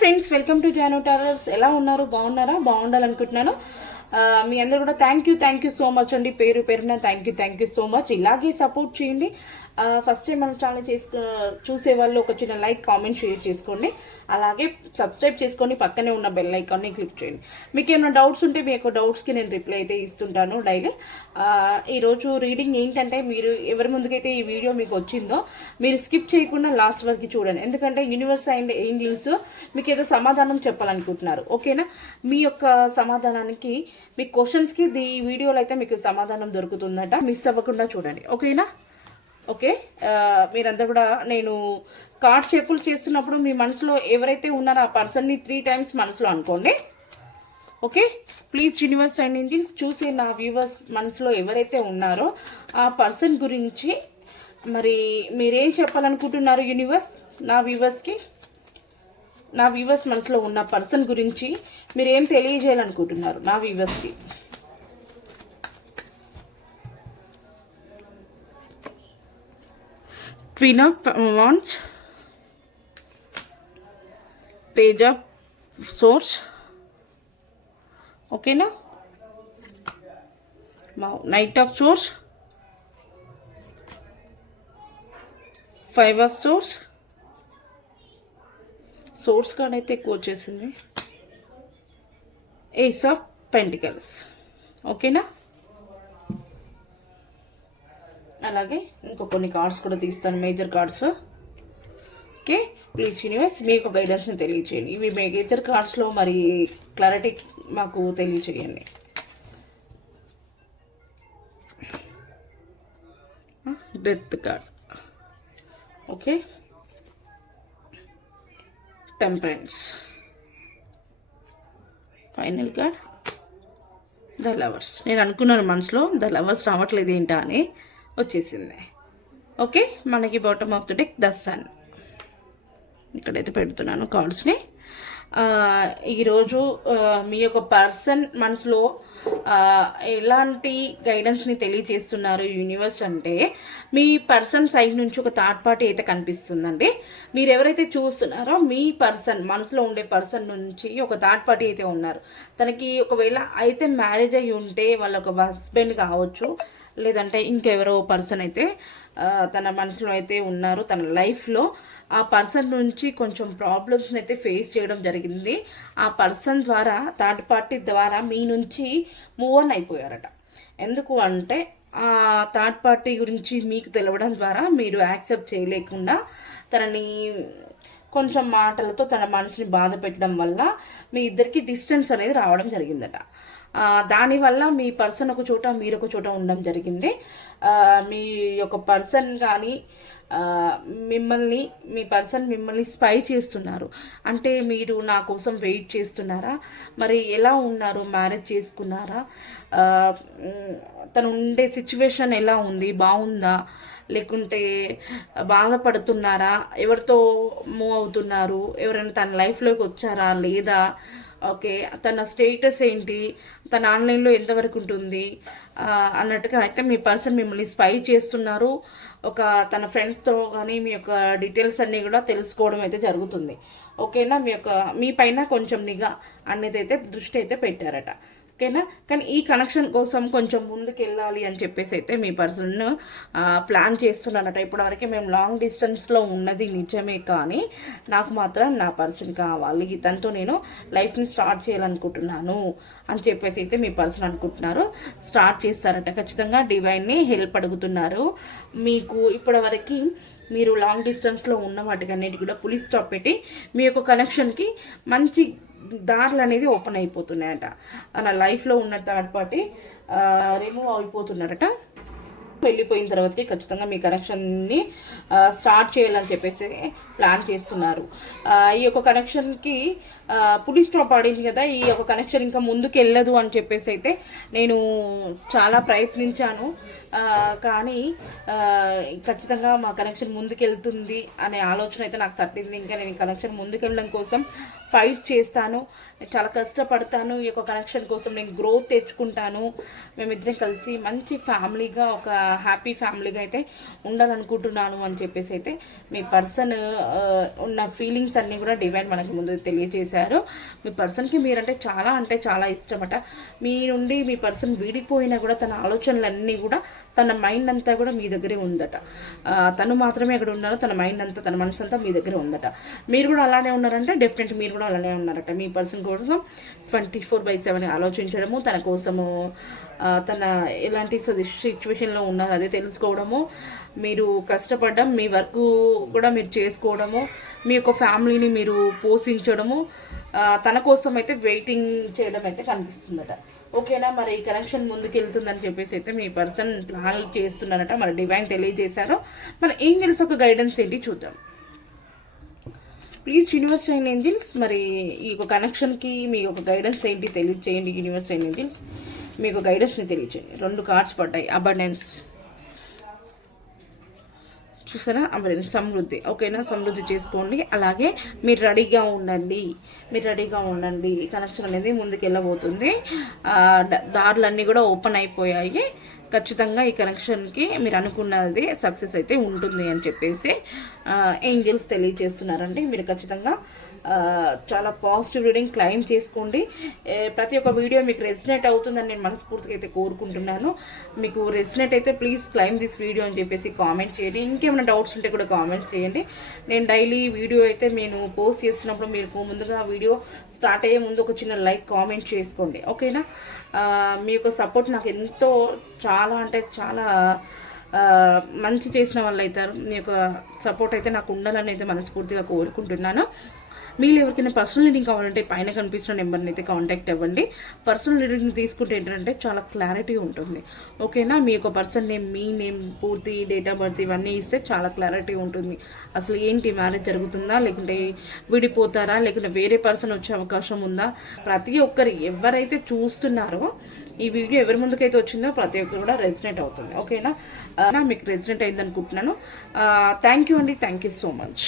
Friends, welcome to Jaanu టారర్స్. ఎలా ఉన్నారు? బాగున్నారా? బాగుండాలనుకుంటున్నాను. మీ అందరూ కూడా థ్యాంక్ యూ సో మచ్ అండి. పేరు పేరున థ్యాంక్ యూ సో మచ్. ఇలాగే సపోర్ట్ చేయండి. ఫస్ట్ టైం మన ఛానల్ చూసే వాళ్ళు ఒక చిన్న లైక్, కామెంట్, షేర్ చేసుకోండి. అలాగే సబ్స్క్రైబ్ చేసుకొని పక్కనే ఉన్న బెల్ ఐకాన్ని క్లిక్ చేయండి. మీకు ఏమైనా డౌట్స్ ఉంటే మీ యొక్క డౌట్స్కి నేను రిప్లై అయితే ఇస్తుంటాను డైలీ. ఈరోజు రీడింగ్ ఏంటంటే, మీరు ఎవరి ముందుకైతే ఈ వీడియో మీకు వచ్చిందో మీరు స్కిప్ చేయకుండా లాస్ట్ వరకు చూడండి. ఎందుకంటే యూనివర్స్ అండ్ ఏంజిల్స్ మీకు ఏదో సమాధానం చెప్పాలనుకుంటున్నారు. ఓకేనా? మీ యొక్క సమాధానానికి, మీ క్వశ్చన్స్కి ఈ వీడియోలో అయితే మీకు సమాధానం దొరుకుతుందట. మిస్ అవ్వకుండా చూడండి. ఓకేనా? ఓకే, మీరంతా కూడా నేను కార్డ్ షఫుల్ చేస్తున్నప్పుడు మీ మనసులో ఎవరైతే ఉన్నారో ఆ పర్సన్ని 3 times మనసులో అనుకోండి. Okay, please universe and Angeles చూసి నా వ్యూవర్స్ మనసులో ఎవరైతే ఉన్నారో ఆ పర్సన్ గురించి మరి మీరేం చెప్పాలనుకుంటున్నారు యూనివర్స్ నా వ్యూవర్స్ మనసులో ఉన్న పర్సన్ గురించి మీరేం తెలియజేయాలనుకుంటున్నారు నా వ్యూవర్స్కి? Queen of Wands, Page of Swords, okay na? Knight of Swords, 5 of Swords, Swords card అయితే ఎక్కువ వచ్చేసింది. Ace of Pentacles, okay na? అలాగే ఇంకో కొన్ని కార్డ్స్ కూడా తీస్తాను, major cards. Okay, please universe మీకు గైడెన్స్ని తెలియచేయండి. ఇవి మేజర్ కార్డ్స్లో మరి క్లారిటీ మాకు తెలియచేయండి. Death card, okay. Temperance, final card the lovers. నేను అనుకున్నాను మనసులో ద లవర్స్ రావట్లేదు ఏంటా అని, వచ్చేసింది. ఓకే, మనకి bottom of the deck the sun. ఇక్కడైతే పెడుతున్నాను కార్డ్స్ని. ఈరోజు మీ యొక్క పర్సన్ మనసులో ఎలాంటి గైడెన్స్ని తెలియజేస్తున్నారు యూనివర్స్ అంటే, మీ పర్సన్ సైడ్ నుంచి ఒక థర్డ్ పార్టీ అయితే కనిపిస్తుందండి. మీరు ఎవరైతే చూస్తున్నారో మీ పర్సన్ మనసులో ఉండే పర్సన్ నుంచి ఒక థర్డ్ పార్టీ అయితే ఉన్నారు. తనకి ఒకవేళ అయితే మ్యారేజ్ అయ్యి ఉంటే వాళ్ళ ఒక హస్బెండ్ కావచ్చు, లేదంటే ఇంకెవరో పర్సన్ అయితే తన మనసులో అయితే ఉన్నారు. తన లైఫ్లో ఆ పర్సన్ నుంచి కొంచెం ప్రాబ్లమ్స్ని అయితే ఫేస్ చేయడం జరిగింది. ఆ పర్సన్ ద్వారా, థర్డ్ పార్టీ ద్వారా మీ నుంచి మూవ్ ఆన్ అయిపోయారట. ఎందుకు అంటే ఆ థర్డ్ పార్టీ గురించి మీకు తెలవడం ద్వారా మీరు యాక్సెప్ట్ చేయలేకుండా తనని కొంచెం మాటలతో తన మనసుని బాధ పెట్టడం వల్ల మీ ఇద్దరికి డిస్టెన్స్ అనేది రావడం జరిగిందట. దానివల్ల మీ పర్సన్ ఒక చోట, మీరు ఒక చోట ఉండడం జరిగింది. మీ యొక్క పర్సన్ కానీ మీ పర్సన్ మిమ్మల్ని స్పై చేస్తున్నారు. అంటే మీరు నా కోసం వెయిట్ చేస్తున్నారా? మరి ఎలా ఉన్నారు? మ్యారేజ్ చేసుకున్నారా? తను ఉండే సిచ్యువేషన్ ఎలా ఉంది? బాగుందా? లేకుంటే బాధపడుతున్నారా? ఎవరితో మూవ్ అవుతున్నారు? ఎవరైనా తన లైఫ్లోకి వచ్చారా లేదా? ఓకే, తన స్టేటస్ ఏంటి? తన ఆన్లైన్లో ఎంతవరకు ఉంటుంది అన్నట్టుగా అయితే మీ పర్సన్ మిమ్మల్ని స్పై చేస్తున్నారు. తన ఫ్రెండ్స్తో కానీ మీ యొక్క డీటెయిల్స్ అన్నీ కూడా తెలుసుకోవడం అయితే జరుగుతుంది. ఓకేనా? మీ పైన కొంచెం నిఘా అనేది అయితే దృష్టి అయితే పెట్టారట. ఓకేనా? కానీ ఈ కనెక్షన్ కోసం కొంచెం ముందుకు వెళ్ళాలి అని చెప్పేసి అయితే మీ పర్సన్ ప్లాన్ చేస్తున్నారట. ఇప్పటివరకు మేము లాంగ్ డిస్టెన్స్లో ఉన్నది నిజమే, కానీ నాకు మాత్రం నా పర్సన్ కావాలి, తనతో నేను లైఫ్ని స్టార్ట్ చేయాలనుకుంటున్నాను అని చెప్పేసి అయితే మీ పర్సన్ అనుకుంటున్నారు. స్టార్ట్ చేస్తారట ఖచ్చితంగా. డివైన్ని హెల్ప్ అడుగుతున్నారు. మీకు ఇప్పటివరకు మీరు లాంగ్ డిస్టెన్స్లో ఉన్న వాటికన్నిటి కూడా పులి స్టాప్ పెట్టి మీ యొక్క కనెక్షన్కి మంచి దారులు అనేది ఓపెన్ అయిపోతున్నాయట. అలా లైఫ్లో ఉన్న థర్డ్ పార్టీ రిమూవ్ అయిపోతున్నారట. వెళ్ళిపోయిన తర్వాతకి ఖచ్చితంగా మీ కనెక్షన్ని స్టార్ట్ చేయాలని చెప్పేసి ప్లాన్ చేస్తున్నారు. ఈ యొక్క కనెక్షన్కి పులి స్టాప్ పడింది కదా, ఈ యొక్క కనెక్షన్ ఇంకా ముందుకు వెళ్ళదు అని చెప్పేసి అయితే నేను చాలా ప్రయత్నించాను. కానీ ఖచ్చితంగా మా కనెక్షన్ ముందుకెళ్తుంది అనే ఆలోచన అయితే నాకు తట్టింది. ఇంకా నేను కనెక్షన్ ముందుకెళ్ళడం కోసం ఫైట్ చేస్తాను, చాలా కష్టపడతాను. ఈ యొక్క కనెక్షన్ కోసం నేను గ్రోత్ తెచ్చుకుంటాను. మేమిద్దరం కలిసి మంచి ఫ్యామిలీగా, ఒక హ్యాపీ ఫ్యామిలీగా అయితే ఉండాలనుకుంటున్నాను అని చెప్పేసి అయితే మీ పర్సన్ ఉన్న ఫీలింగ్స్ అన్నీ కూడా డివైన్ మనకి ముందు తెలియజేశారు. మీ పర్సన్కి మీరంటే చాలా ఇష్టమట. మీ నుండి మీ పర్సన్ వీడిపోయినా కూడా తన ఆలోచనలన్నీ కూడా, తన మైండ్ అంతా కూడా మీ దగ్గరే ఉందట. తను మాత్రమే అక్కడ ఉన్నారో, తన మైండ్ అంతా, తన మనసు అంతా మీ దగ్గరే ఉందట. మీరు కూడా అలానే ఉన్నారంటే డెఫినెట్ మీరు కూడా అలానే ఉన్నారట. మీ పర్సన్ కోసం 24/7 ఆలోచించడము, తన కోసము తన ఎలాంటి సిచ్యువేషన్లో ఉన్నారు అదే తెలుసుకోవడము, మీరు కష్టపడడం, మీ వర్క్ కూడా మీరు చేసుకోవడము, మీ యొక్క ఫ్యామిలీని మీరు పోషించడము, తన కోసం అయితే వెయిటింగ్ చేయడం అయితే కనిపిస్తుందట. ఓకేనా, మరి ఈ కనెక్షన్ ముందుకు వెళ్తుందని చెప్పేసి అయితే మీ పర్సన్ ప్లాన్ చేస్తున్నారట. మరి డివైన్ తెలియజేశారో, మరి ఏంజెల్స్ ఒక గైడెన్స్ ఏంటి చూద్దాం. ప్లీజ్ యూనివర్స్ అండ్ ఏంజెల్స్, మరి ఈ యొక్క కనెక్షన్కి మీ యొక్క గైడెన్స్ ఏంటి తెలియజేయండి. యూనివర్స్ అండ్ ఏంజెల్స్ మీ యొక్క గైడెన్స్ని తెలియజేయండి. 2 కార్డ్స్ పడ్డాయి. అబండెన్స్ చూసారా, అబండెన్స్ సమృద్ధి. ఓకేనా, సమృద్ధి చేసుకోండి. అలాగే మీరు రెడీగా ఉండండి. ఈ కనెక్షన్ అనేది ముందుకు వెళ్ళబోతుంది. దారులన్నీ కూడా ఓపెన్ అయిపోయాయి. ఖచ్చితంగా ఈ కనెక్షన్కి మీరు అనుకున్నది సక్సెస్ అయితే ఉంటుంది అని చెప్పేసి ఏంజెల్స్ తెలియజేస్తున్నారండి. మీరు ఖచ్చితంగా చాలా పాజిటివ్ రీడింగ్ క్లైమ్ చేసుకోండి. ప్రతి ఒక్క వీడియో మీకు రెసినేట్ అవుతుందని నేను మనస్ఫూర్తిగా అయితే కోరుకుంటున్నాను. మీకు రెసినేట్ అయితే ప్లీజ్ క్లైమ్ దిస్ వీడియో అని చెప్పేసి కామెంట్ చేయండి. ఇంకేమైనా డౌట్స్ ఉంటే కూడా కామెంట్స్ చేయండి. నేను డైలీ వీడియో అయితే నేను పోస్ట్ చేస్తున్నప్పుడు మీరు ముందుగా వీడియో స్టార్ట్ అయ్యే ముందు ఒక చిన్న లైక్ కామెంట్ చేసుకోండి. ఓకేనా, మీ యొక్క సపోర్ట్ నాకు ఎంతో చాలా మంచి చేసిన వాళ్ళు అవుతారు. మీ యొక్క సపోర్ట్ అయితే నాకు ఉండాలని అయితే మనస్ఫూర్తిగా కోరుకుంటున్నాను. మీరు ఎవరికైనా పర్సనల్ రీడింగ్ కావాలంటే పైన కనిపిస్తున్న నెంబర్ని అయితే కాంటాక్ట్ అవ్వండి. పర్సనల్ రీడింగ్ తీసుకుంటే ఏంటంటే చాలా క్లారిటీ ఉంటుంది. ఓకేనా, మీ యొక్క పర్సన్ నేమ్, మీ నేమ్, పూర్తి డేట్ ఆఫ్ బర్త్ ఇవన్నీ ఇస్తే చాలా క్లారిటీ ఉంటుంది. అసలు ఏంటి, మ్యారేజ్ జరుగుతుందా, లేకుంటే విడిపోతారా, లేకుంటే వేరే పర్సన్ వచ్చే అవకాశం ఉందా, ప్రతి ఒక్కరు ఎవరైతే చూస్తున్నారో ఈ వీడియో ఎవరి ముందుకైతే వచ్చిందో ప్రతి ఒక్కరు కూడా రెసినేట్ అవుతుంది. ఓకేనా, మీకు రెసినేట్ అయింది అనుకుంటున్నాను. థ్యాంక్ యూ అండి, థ్యాంక్ యూ సో మచ్.